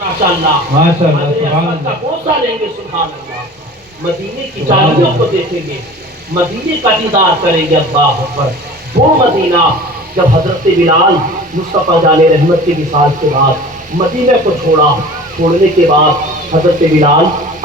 ماشاءاللہ بوسہ لیں گے، سبحان اللہ، مدینے کی چادروں کو دیکھیں گے، مدینے کا دیدار کریں گے، اللہ اکبر۔ وہ مدینہ جب حضرت بلال مصطفیٰ جان رحمت کے وصال کے بعد مدینہ کو چھوڑنے کے بعد حضرت بلال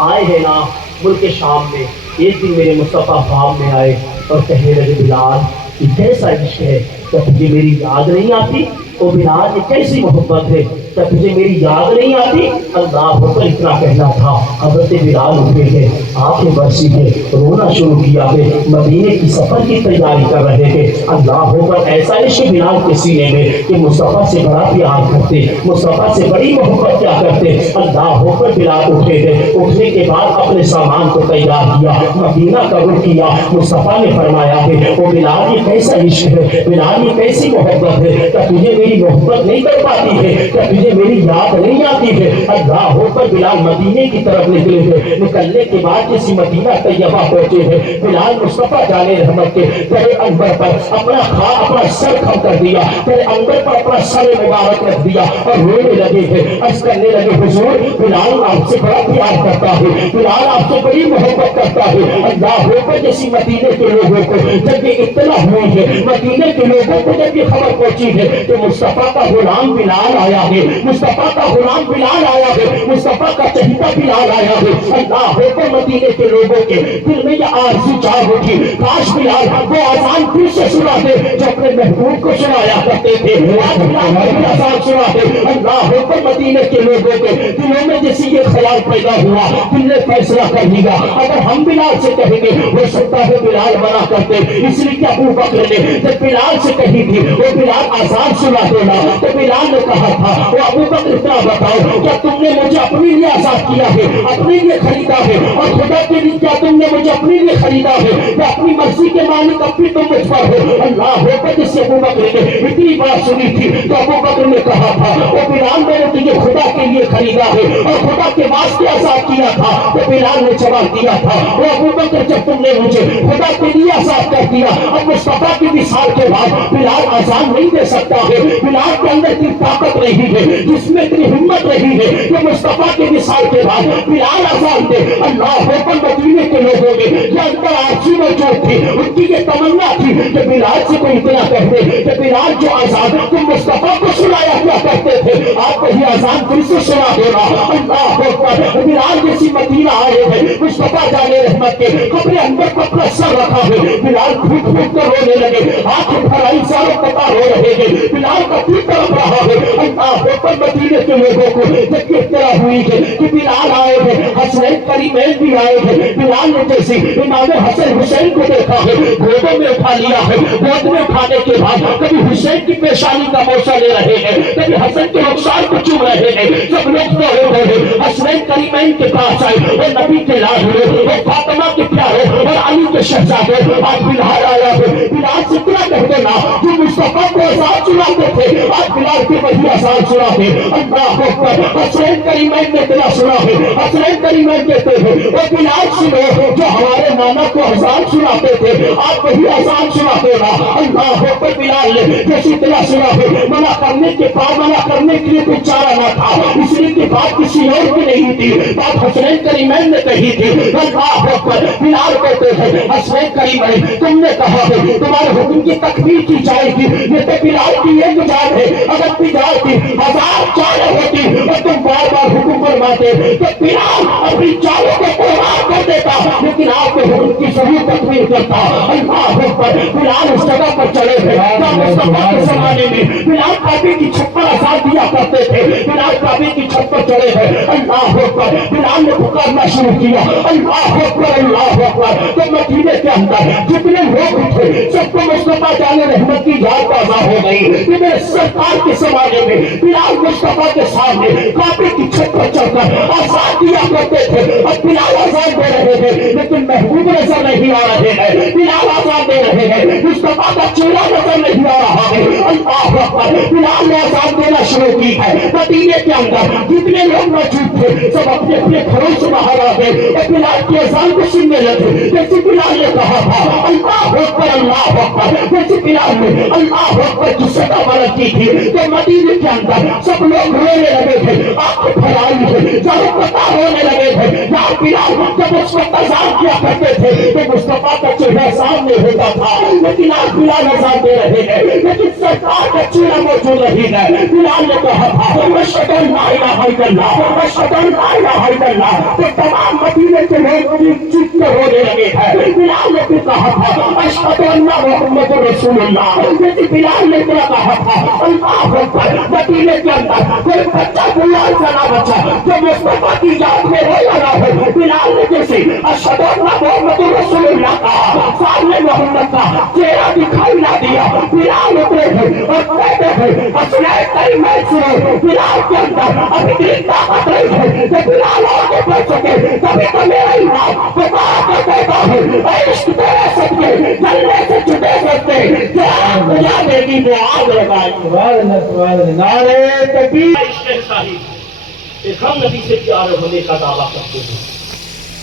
آئے ہیں نا ملک شام میں، ایک دن میرے مصطفیٰ خواب میں آئے اور کہنے لگے بلال یہ کیسا عشق ہے، کیا تجھے میری یاد نہیں آتی؟ او بلال یہ کیسی محبت ہے، کیا تجھے میری یاد نہیں آتی؟ اللہ اکبر اتنا کہنا تھا، حضرت بلال اٹھے تھے، آنکھیں برسی تھے، رونا شروع کیا ہے، مدینے کی سفر کی تیاری کر رہے تھے۔ اللہ اکبر ایسا عشق بلال کے سینے میں کہ مصطفیٰ سے بڑا پیار کرتے، مصطفیٰ سے بڑی محبت کیا کرتے۔ اللہ اکبر بلال اٹھے تھے، اٹھنے کے بعد اپنے سامان کو تیار کیا، مدینہ کا رخ کیا۔ مصطفیٰ نے فرمایا ہے او بلال یہ کیسا عشق ہے، بلال یہ کیسی محبت ہے، کیا تجھے میری محبت نہیں کر پاتی ہے، کیا تجھے میری یاد نہیں آتی ہے؟ اللہ اکبر بلال مدینے کی طرف نکلے تھے، نکلنے کے بعد جیسی مدینہ طیبہ پہنچے ہیں، بلال مصطفیٰ جان رحمت کے تیرے انبر پر اپنا سر کھم کر دیا، تیرے انبر پر اپنا سر مبارک رکھ دیا اور رونے لگے تھے، عرض کرنے لگے حضور بلال آپ سے بڑا پیار کرتا ہے، بلال آپ سے بڑی محبت کرتا ہے۔ اللہ اکبر جیسی مدینے کے لوگوں کو جب یہ اطلاع ہوئی ہے، مدینے کے لوگوں کو جب یہ خبر پہنچی ہے کہ مصطفیٰ کا غلام بلال آیا ہے، مصطفیٰ کا غلام بلال آیا ہے، مصطفیٰ کا چہیتا بلال آیا ہے، اللہ اکبر مدینے کے لوگوں کے دل میں یہ آرزو جاگ اٹھی، کاش بلال وہ اذان پھر سے سنا دے جو اپنے محبوب کو سنایا کرتے تھے، آج بلال بھی اذان سنا دے۔ اللہ اکبر مدینے کے لوگوں کے دلوں میں جیسی یہ خیال پیدا ہوا، دل نے فیصلہ کر لیا اگر ہم بلال سے کہیں گے ہو سکتا ہے بلال منع کرتے، اس لیے کہ ابو بکر نے جب بلال سے کہی تھی وہ بلال آزان سنا دینا تو بلال نے کہا تھا وہ ابو بکر اتنا بتاؤ کیا تم نے مجھے اپنے لیے آزاد کیا ہے، اپنے لیے خریدا ہے، اور خدا کے لیے کیا تم نے مجھے اپنے لیے خریدا ہے، یا اپنی مرضی کے مالک اب بھی تم مجھ پر ہو؟ اللہ اکبر جس سے ابو بکر نے اتنی بات سنی تھی تو ابو بکر نے کہا تھا وہ بلال میں نے تجھے خدا کے لیے خریدا ہے اور خدا کے واسطے آزاد کیا تھا، تو بلال نے جواب دیا تھا وہ ابو بکر جب تم نے مجھے خدا کے لیے آزاد کر دیا اب مصطفیٰ کی مثال کے بعد بلال آزاد نہیں دے سکتا ہے، بلال کے اندر اتنی طاقت نہیں ہے، جس میں اتنی ہمت نہیں ہے کہ مصطفیٰ کے مثال کے بعد بلال آزاد دے۔ اللہ اکبر مدینے کے لوگوں میں یہ اندر آرزو موجود تھی، ان کی یہ تمنا تھی کہ بلال سے کوئی اتنا کہہ دے کہ بلال جو آزاد تم مصطفیٰ کو سنایا کیا کرتے تھے آپ وہی آزاد پھر سے سنا دینا۔ اللہ اکبر بلال جیسی مدینہ آئے ہیں، مصطفیٰ جان رحمت کے قبر انور پر اپنا سر رکھا ہے، بلال پھوٹ پھوٹ کر رونے لگے، آنکھیں بھرائی ساروں پتا رو رہے ہیں، بلال کا دل تڑپ رہا ہے۔ اللہ اکبر مدینے کے لوگوں کو جب اطلاع ہوئی ہے کہ بلال آئے ہیں، حسنین کریمین بھی آئے ہیں، بلال نے جیسے امام حسن حسین کو دیکھا ہے گودوں میں اٹھا لیا ہے، گود میں اٹھانے کے بعد کبھی حسین کی پیشانی کا موسا لے رہے ہیں، کبھی حسن کے رخسار کو چوم رہے ہیں، سب لوگ تو ہو رہے ہیں۔ حسنین کریمین کے پاس آئے وہ نبی کے لاڈلے وہ فاطمہ کے پیارے اور علی کے شہزادے، آج بلال آیا ہے، بلال سے کیا کہہ دینا جو مصطفیٰ کو آزاد سناتے تھے آج بلال کے وہی آزاد سناتے۔ اللہ اکبر حسنین کریمین نے کیا سنا ہے، حسنین کریمین کہتے ہیں وہ بلال سنو جو ہمارے نانا کو آزاد سناتے تھے آپ وہی آزاد سناتے نا۔ اللہ اکبر بلال نے جیسی اطلاع سنا ہے منع کرنے کے بعد منع کرنے کے لیے کوئی چارہ نہ تھا، اس لیے کہ بات کسی اور کی نہیں تھی، بات حسنین کریمین نے کہی تھی۔ اللہ اکبر بلال کہتے ہیں حسنین کریمین تم نے کہا ہے تمہارے حکم کی تکمیل کی جائے گی، یہ تو بلال کی ایک جان ہے، اگر بلال کی 1000 جانیں ہوتی اور تم بار بار حکم فرماتے تو بلال اپنی جانوں کو قربان کر دیتا، لیکن آپ کے حکم کی صحیح تکمیل کرتا۔ اللہ اکبر بلال اس جگہ پر چلے تھے جہاں مصطفیٰ کے زمانے میں بلال کعبے کی چھت پر آزاد دیا کرتے تھے، بلال کعبے کی چھت پر چڑھے ہیں۔ اللہ اکبر بلال نے پکارنا شروع کیا اللہ اکبر اللہ اکبر، تو مدینے کے اندر جتنے لوگ تھے سب کو مصطفیٰ جان رحمت کی یاد تازہ ہو گئی کہ میرے سرکار کے زمانے میں بلال مصطفیٰ کے سامنے کعبے کی چھت پر چڑھ کر آزاد دیا کرتے تھے اور بلال آزاد دے رہے رہے ہیں لیکن محبوب نظر نہیں آ رہے ہیں، بلال آزان دے رہے ہیں، مصطفیٰ کا چہرہ نظر نہیں آ رہا ہے۔ اللہ اکبر، بلال نے آزان دینا شروع کی ہے۔ مدینے کے اندر جتنے لوگ موجود تھے سب اپنے اپنے گھروں سے باہر آ گئے اور بلال کی اذان کو سننے لگے۔ جیسے بلال نے کہا تھا اللہ اکبر اللہ اکبر، جیسے بلال نے اللہ اکبر کی صدا بلند کی تھی تو مدینے کے اندر سب لوگ رونے لگے تھے، آنکھیں پھیلائی تھے، چاروں پتا ہونے لگے تھے۔ یا بلال جب اس وقت اذان کیا کرتے تھے تو مصطفیٰ کا چہرہ سامنے ہوتا تھا، لیکن آج بلال اذان دے رہے ہیں لیکن سرکار کا چہرہ موجود نہیں ہے۔ بلال نے کہا تھا اشہد ان لا الہ الا اللہ اشہد ان لا الہ الا اللہ، تو تمام مدینے کے لوگ چپ کے رونے لگے ہیں۔ بلال نے بھی کہا تھا اشہد ان محمد رسول اللہ، جیسے بلال نے کیا کہا تھا اللہ اکبر، مدینے کے اندر کوئی بچہ بلال کا نہ بچا جو مصطفیٰ کی یاد میں رو لگا ہو۔ بلال نے جیسے اشہد ان محمد رسول اللہ کہا، سامنے محمد کا چہرہ دکھائی نہ دیا، بلال اترے ہیں اور کہتے ہیں حسنین تیری میں سنو۔ بلال کے اندر ابھی اتنی طاقت نہیں ہے کہ بلال آگے بڑھ سکے، تبھی تو میرا امام بتا کے کہتا ہے اے عشق تیرے صدقے جلنے سے چھٹے سکتے کیا بجا دے گی وہ آگ لگائے۔ سبحان اللہ سبحان اللہ، نعرہ تکبیر۔ عشق صاحب ایک ہم نبی سے پیار ہونے کا دعویٰ کرتے ہیں،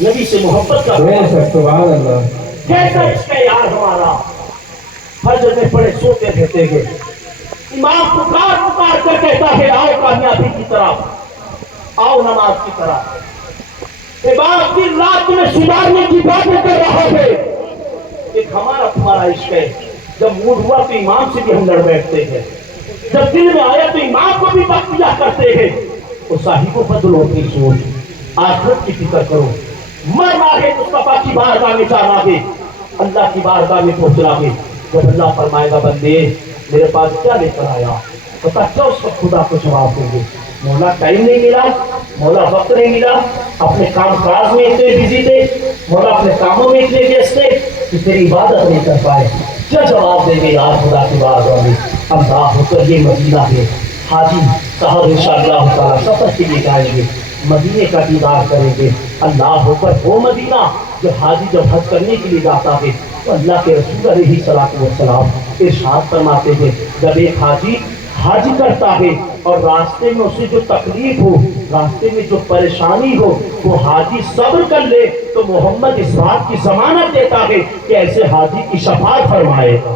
نبی سے محبت کا سبحان اللہ، کیسا عشق ہے یار ہمارا۔ فجر میں پڑے سوتے رہتے ہیں، امام پکار پکار کر کہتا ہے آؤ کامیابی کی طرف، آؤ نماز کی طرف۔ امام دن رات میں سدھارنے کی باتیں کر رہا ہے۔ ایک ہمارا تمہارا عشق ہے، جب موڈ ہوا تو امام سے بھی ہم لڑ بیٹھتے ہیں، جب دل میں آیا تو امام کو بھی وقت دیا کرتے ہیں۔ تو صاحبوں بدلو اپنی سوچ، آخرت کی فکر کرو، مرنا ہے مصطفیٰ کی بارگاہ میں جانا ہے، اللہ کی بارگاہ میں پہنچنا ہے۔ جب اللہ فرمائے گا بندے میرے پاس کیا لے کر آیا، پتا کیا اس وقت خدا کو جواب دیں گے، مولا ٹائم نہیں ملا، مولا وقت نہیں ملا، اپنے کام کاج میں اتنے بزی تھے، مولا اپنے کاموں میں اتنے ویست تھے کہ تیری عبادت نہیں کر پائے۔ کیا جواب دیں گے یار خدا کی بارگاہ میں؟ اللہ ہو کر یہ مدینہ ہے، حاجی صاحب انشاءاللہ تعالیٰ سفر کے لیے جائیں گے، مدینے کا دیدار کریں گے۔ اللہ ہو کر وہ مدینہ جو حاجی جب حج کرنے کے لیے جاتا ہے تو اللہ کے رسول علیہ الصلوۃ والسلام ارشاد فرماتے ہیں جب ایک حاجی حج کرتا ہے اور راستے میں اسے جو تکلیف ہو، راستے میں جو پریشانی ہو، وہ حاجی صبر کر لے تو محمد اس بات کی ضمانت دیتا ہے کہ ایسے حاجی کی شفاعت فرمائے گا۔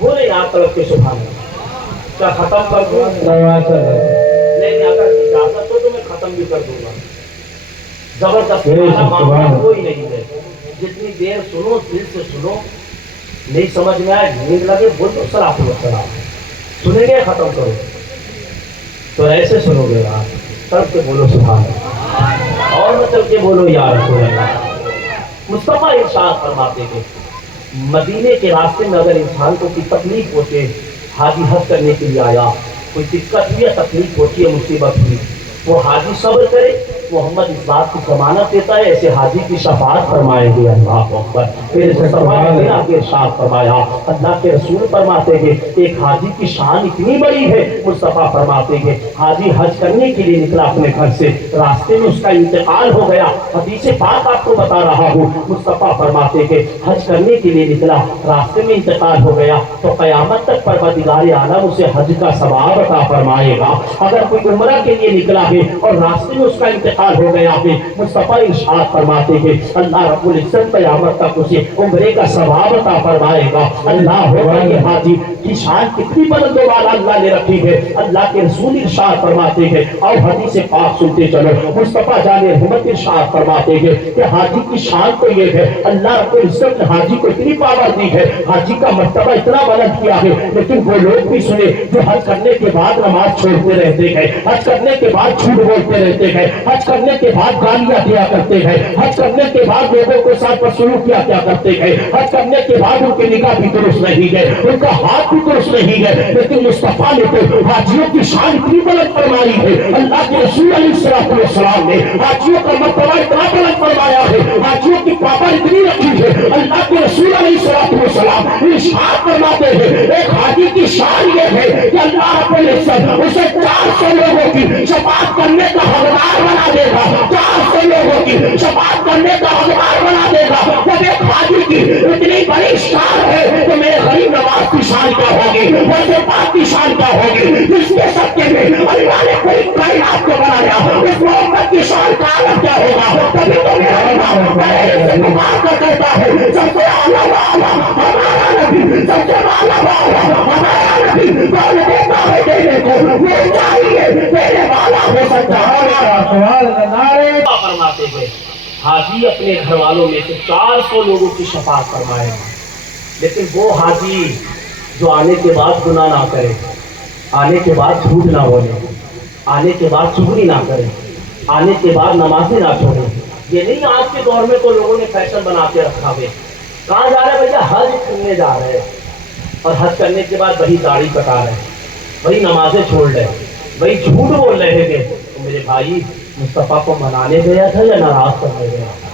بولے یہاں طرف کے سبحان اللہ۔ کیا ختم کر دوں؟ نہیں، اگر اجازت ہو تو میں ختم بھی کر دوں گا، زبردست معاملہ کوئی نہیں ہے، جتنی دیر سنو دل سے سنو، نہیں سمجھ میں آئے نیند لگے بول دو صلاۃ والسلام، سنیں گے ختم کرو، تو ایسے سنو گے آپ تب کے بولو سبحان اللہ، اور مطلب کہ بولو یا رسول اللہ۔ مصطفیٰ ارشاد فرماتے ہیں مدینے کے راستے میں اگر انسان کو کوئی تکلیف ہوتے، حاجی حج کرنے کے لیے آیا، کوئی دقت ہوئی یا تکلیف ہوتی ہے، مصیبت ہوئی، وہ حاجی صبر کرے، محمد اس بات کی ضمانت دیتا ہے ایسے حاجی کی شفاعت فرمائیں گے۔ اللہ اکبر۔ پھر مصطفیٰ نے آگے ارشاد فرمایا، اللہ کے رسول فرماتے ہیں ایک حاجی کی شان اتنی بڑی ہے، مصطفیٰ فرماتے ہیں حاجی حج کرنے کے لیے نکلا اپنے گھر سے، راستے میں اس کا انتقال ہو گیا، حدیث پاک آپ کو بتا رہا ہوں، مصطفیٰ فرماتے ہیں حج کرنے کے لیے نکلا، راستے میں انتقال ہو گیا تو قیامت تک پروردگار عالم اسے حج کا ثواب عطا فرمائے گا۔ اگر کوئی عمرہ کے لیے نکلا ہے اور راستے میں اس کا انتقال ہو گیا ہے، مصطفیٰ ارشاد فرماتے ہیں اللہ رب العزت قیامت تک اسے عمرے کا ثواب عطا فرمائے گا۔ اللہ ہوگا یہ حاجی کی شان کتنی بلند و بالا اللہ نے رکھی ہے۔ اللہ کے رسول ارشاد فرماتے ہیں اور حدیث پاک سنتے چلو، مصطفیٰ جان رحمت ارشاد فرماتے ہیں کہ حاجی کی شان تو یہ ہے، اللہ رب العزت نے حاجی کو اتنی پاور دی ہے، حاجی کا مرتبہ اتنا بلند کیا ہے، لیکن وہ لوگ بھی سنے جو حج کرنے کے بعد نماز چھوڑتے رہتے ہیں، حج کرنے کے بعد جھوٹ بولتے رہتے ہیں، حج کرنے کے بعد گالیاں دیا کرتے ہیں، حج کرنے کے بعد لوگوں کے ساتھ بدسلوک کیا کرتے ہیں، حج کرنے کے بعد ان کی نگاہ بھی درست نہیں ہے، ان کا ہاتھ بھی درست نہیں ہے، لیکن مصطفیٰ نے تو حاجیوں کی شان اتنی بلند فرمائی ہے، اللہ کے رسول علیہ السلام نے حاجیوں کا مرتبہ اتنا بلند فرمایا ہے، حاجیوں کی پاور اتنی رکھی ہے، اللہ کے رسول علیہ السلام ارشاد فرماتے ہیں ایک حاجی کی شان یہ ہے کہ اللہ رب العزت اسے 400 لوگوں کی شفاعت کرنے کا حقدار بنا دے گا، 400 لوگوں کی شفاعت بننے کا حقدار بنا دے گا. جب ایک حاجی کی اتنی بڑی شان ہے تو میرے غریب نواز کی شان کیا ہوگی, ویسے پاک کی شان کیا ہوگی, جس کے سکے میں اللہ نے کوئی کائنات کو بنایا, اس محمد کی شان کا عالم کیا ہوگا. تبھی تو میرا امام پہلے سے پکار کر کہتا ہے سب سے اعلیٰ والا ہمارا نبی, سب سے اعلیٰ والا ہمارا نبی. کون دیتا ہے دینے کو, وہ چاہیے دینے والا ہو سکتا ہے. فرماتے ہیں حاجی اپنے گھر والوں میں سے 400 لوگوں کی شفاعت فرمائے, لیکن وہ حاجی جو آنے کے بعد گناہ نہ کرے, آنے کے بعد جھوٹ نہ بولے, آنے کے بعد چغلی نہ کرے, آنے کے بعد نمازیں نہ چھوڑے. یہ نہیں آج کے دور میں تو لوگوں نے فیشن بنا کے رکھا ہے, کہاں جا رہے بھیا, حج کرنے جا رہے ہیں, اور حج کرنے کے بعد وہی داڑھی کٹا رہے, وہی نمازیں چھوڑ رہے, وہی جھوٹ بول رہے تھے. تو میرے بھائی مصطفیٰ کو منانے گیا تھا یا ناراض کرنے گیا تھا؟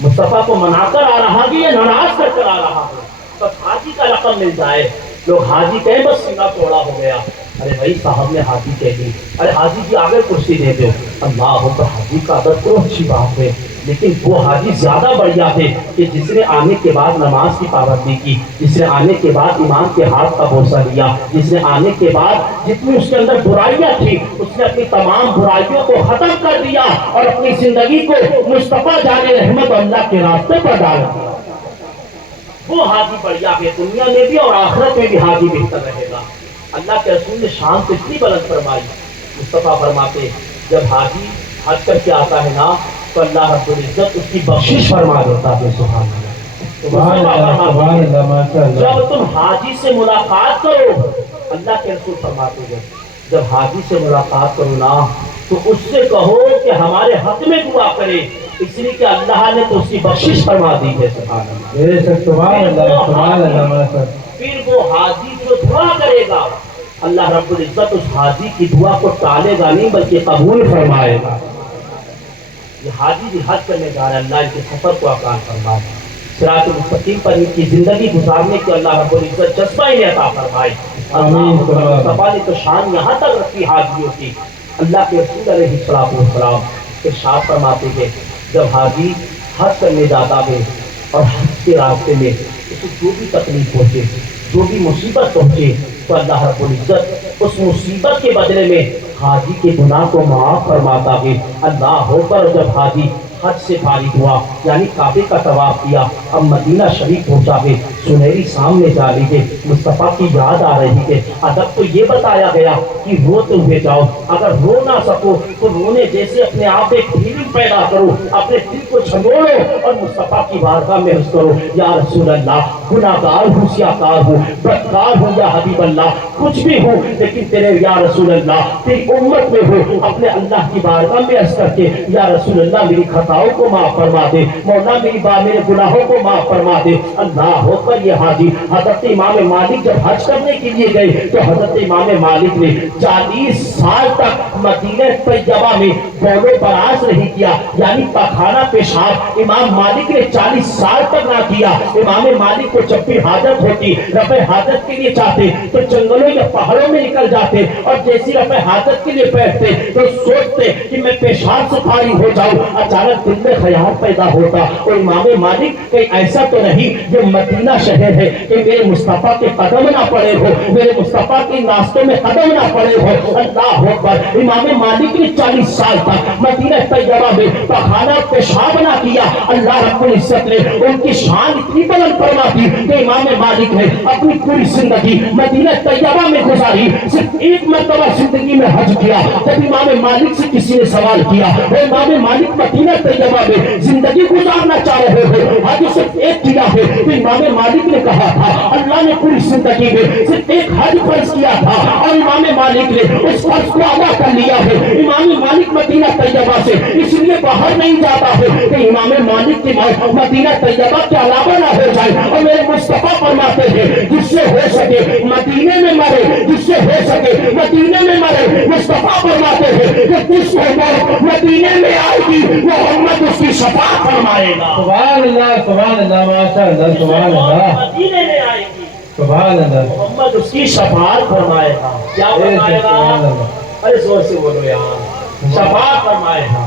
مصطفیٰ کو منا کر آ رہا ہے یا ناراض کر کر آ رہا ہے؟ بس حاجی کا رقم مل جائے, لوگ حاجی کہیں بس سینہ توڑا ہو گیا. ارے بھائی صاحب نے حاجی کہہ دی, ارے حاجی کی آگے کرسی دے دو, اللہ تو حاجی کا عدد تو اچھی بات ہے, لیکن وہ حاجی زیادہ بڑھیا تھے کہ جس نے آنے کے بعد نماز کی پابندی کی, جس نے آنے کے بعد امام کے ہاتھ کا بوسہ لیا, جس نے آنے کے بعد جتنی اس کے اندر برائیاں تھی اس نے اپنی تمام برائیوں کو ختم کر دیا اور اپنی زندگی کو مصطفیٰ جان رحمت اللہ کے راستے پر ڈال دیا. وہ حاجی بڑھیا ہے, دنیا میں بھی اور آخرت میں بھی حاجی بہتر رہے گا. اللہ کے رسول نے شان کو اتنی بلند فرمائی. مصطفیٰ فرماتے جب حاجی حج کر کے آتا ہے نا تو اللہ رب العزت اس کی بخشش فرما دیتا ہے. سبحان اللہ. جب تم حاجی سے ملاقات کرو, اللہ کے رسول فرماتے ہیں جب حاجی سے ملاقات کرو نا تو اس سے کہو کہ ہمارے حق میں دعا کرے, اس لیے کہ اللہ نے تو اس کی بخشش فرما دی ہے. سبحان اللہ. پھر وہ حاجی جو دعا کرے گا اللہ رب العزت اس حاجی کی دعا کو ٹالے گا نہیں بلکہ قبول فرمائے گا. یہ حاجی بھی حج کرنے جا رہا ہے, اللہ ان کے سفر کو آسان فرمائے, صراط مستقیم پر ان کی زندگی گزارنے کے اللہ رب العزت جذبہ انہیں عطا فرمائے. مصطفیٰ نے تو شان یہاں تک رکھی حاجیوں کی. اللہ کے رسول علیہ السلام ارشاد فرماتے ہیں جب حاجی حج کرنے جاتا ہے اور حج کے راستے میں اسے جو بھی تکلیف پہنچے, جو بھی مصیبت پہنچے, تو اللہ رب العزت اس مصیبت کے بدلے میں حاجی کے گناہ کو معاف فرماتا ہے. اللہ ہو کر جب حاجی حج سے فارغ ہوا یعنی کعبے کا طواف کیا, اب مدینہ شریف پہنچا ہے, سنہری سامنے جا رہی ہے, مصطفیٰ کی یاد آ رہی ہے. ادب تو یہ بتایا گیا کہ روتے ہوئے جاؤ, اگر رو نہ سکو تو رونے جیسے اپنے آپ ایک فیلنگ پیدا کرو, اپنے دل کو جھنجوڑو اور مصطفیٰ کی بارگاہ میں عرض کرو یا رسول اللہ گناہ گار ہوں, سیاکار ہوں, بدکار ہوں یا حبیب اللہ کچھ بھی ہوں, لیکن تیرے یا رسول اللہ تیری امت میں ہوں. اپنے اللہ کی بارگاہ میں عرض کر کے یا رسول اللہ میری خطاؤں کو معاف فرما دے, مولا میرے گناہوں کو معاف فرما دے. اللہ ہو کر یہ حاجی حضرت امام مالک جب حج کرنے کے لیے گئے تو حضرت امام مالک نے 40 سال تک مدینہ طیبہ میں بول و براز نہیں کیا, یعنی پخانہ پیشاب امام مالک نے 40 سال تک نہ کیا. امام مالک کو جب بھی حاجت ہوتی, رفع حاجت کے لیے چاہتے تو جنگلوں یا پہاڑوں میں نکل جاتے, اور جیسی رفع حاجت کے لیے بیٹھتے تو سوچتے کہ میں پیشاب سے فارغ ہو جاؤں. اچانک دل میں خیال پیدا ہوتا اور امام مالک کہیں ایسا تو نہیں یہ مدینہ شہر ہے کہ میرے مصطفیٰ کے قدم نہ پڑے ہو, میرے مصطفیٰ کے ناستوں میں قدم نہ پڑے ہو. اللہ اکبر. امام مالک نے 40 سال تک مدینہ طیبہ میں پخانہ پیشاب نہ کیا. اللہ رب العزت نے ان کی شان اتنی بلند فرما دی کہ امام مالک نے اپنی پوری زندگی مدینہ طیبہ میں گزاری, صرف ایک مرتبہ زندگی میں حج کیا. جب امام مالک سے کسی نے سوال کیا وہ امام مالک مدینہ طیبہ میں زندگی گزارنا چاہ رہے ہو, حج صرف ایک کیا ہے, تو امام مالک نے کہا تھا اللہ نے پوری زندگی میں صرف ایک حج فرض کیا تھا اور امام مالک نے اس فرض کو ادا کر لیا ہے. امام مالک مدینہ طیبہ سے اس لیے باہر نہیں جاتا ہے کہ امام مالک کی موت مدینہ طیبہ کے علاوہ نہ ہو جائے. اور میرے مصطفیٰ فرماتے ہیں جس سے ہو سکے مدینے میں مرے, جس سے ہو سکے مدینے میں مرے. مصطفیٰ فرماتے ہیں کہ جس کو موت مدینے میں آئے گی محمد اس کی شفاعت فرمائے گا. سبحان اللہ, سبحان اللہ, ماشاء اللہ, سبحان اللہ, مدینے میں آئے گی سبحان اللہ, محمد اس کی شفاعت فرمائے گا. کیا فرمائے گا؟ ارے زور سے بولو یار. شفاعت فرمائے گا.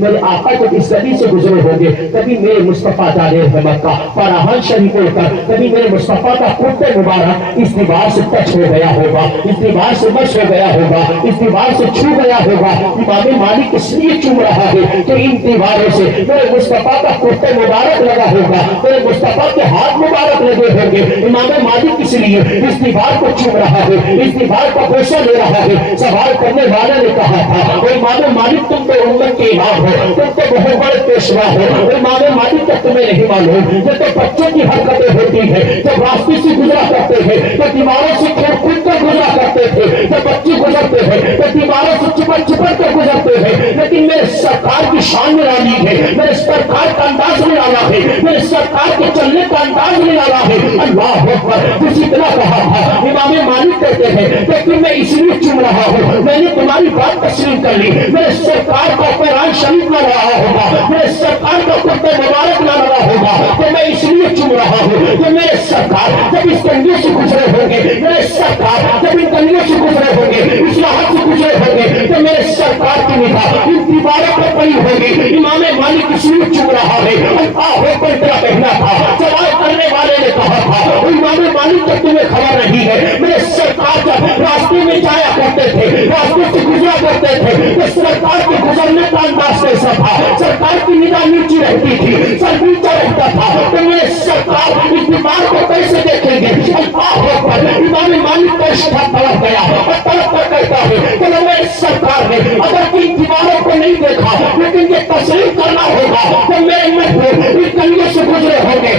میرے آقا جب اس گلی سے گزرے ہوں گے، کبھی میرے مصطفیٰ جانے رحمت کا فراہان شریف اڑ کر کبھی میرے مصطفیٰ کا کرتے مبارک اس دیوار سے ٹچ ہو گیا ہوگا، اس دیوار سے مس ہو گیا ہوگا، اس دیوار سے چھو گیا ہوگا۔ امام مالک اس لیے چوم رہا ہے کہ ان دیواروں سے میرے مصطفیٰ کا کرتے مبارک لگا ہوگا، میرے مصطفیٰ کے ہاتھ مبارک لگے ہوں گے۔ امام مالک اس لیے اس دیوار کو چوم رہا ہے، اس دیوار کا بوسہ لے رہا ہے۔ سوال کرنے والے نے کہا تھا امام مالک تم تو امت کے امام ہو، تم تو بہت بڑے پیشوا ہو، امام مالک کا تمہیں نہیں معلوم یہ تو بچوں کی حرکتیں ہوتی ہیں، جب راستے سے گزرا کرتے ہیں تو دیواروں سے کھود کر گزرا کرتے تھے، جب بچے گزرتے ہیں تو دیواروں سے چپٹ کر گزرتے ہیں، لیکن میرے سرکار کی شان نرالی ہے، میرے سرکار کا انداز نرالا ہے، میرے سرکار کے چلنے کا انداز نرالا ہے۔ اللہ اکبر، جس اتنا کہا تھا امام مالک کہتے ہیں کہ میں اس لیے چوم رہا ہوں، میں نے تمہاری بات تسلیم کر لی، میرے سرکار کا قرآن شریف نہ رہا ہوگا، میرے سرکار کا کرتے مبارک نہ رہا ہوگا تو میں اس لیے چوم رہا ہوں کہ میرے سرکار جب اس کنگے سے گزرے ہوں گے، میرے سرکار جب ان کنگوں سے گزرے ہوں گے، اس راحت سے گزرے ہوں گے تو میرے سرکار کی نگاہ ان دیواروں پر پڑی ہوگی۔ امام مالک اس لیے چوم رہا ہے۔ اللہ پر اتنا کہنا تھا، سوال کرنے والے نے کہا تھا امام مالک جب تمہیں خبر نہیں ہے، میرے سرکار جب راستے میں جایا کرتے تھے، راستے سے گزرا کرتے تھے تو سرکار کے گزرنے کا انداز کیسا تھا؟ سرکار کی نگاہ نیچی رہتی تھی، سر نیچا رہتا تھا تو میرے سرکار اس دیوار کو کیسے دیکھیں گے؟ اللہ اکبر، امام مالک کا اشتہار طلب گیا اور طلب کر کہتا ہے کہ میرے سرکار نے اگر ان دیواروں کو نہیں دیکھا لیکن یہ تسلیم کرنا ہوگا تو میرے محبوب ان کنگوں سے گزرے ہوں گے،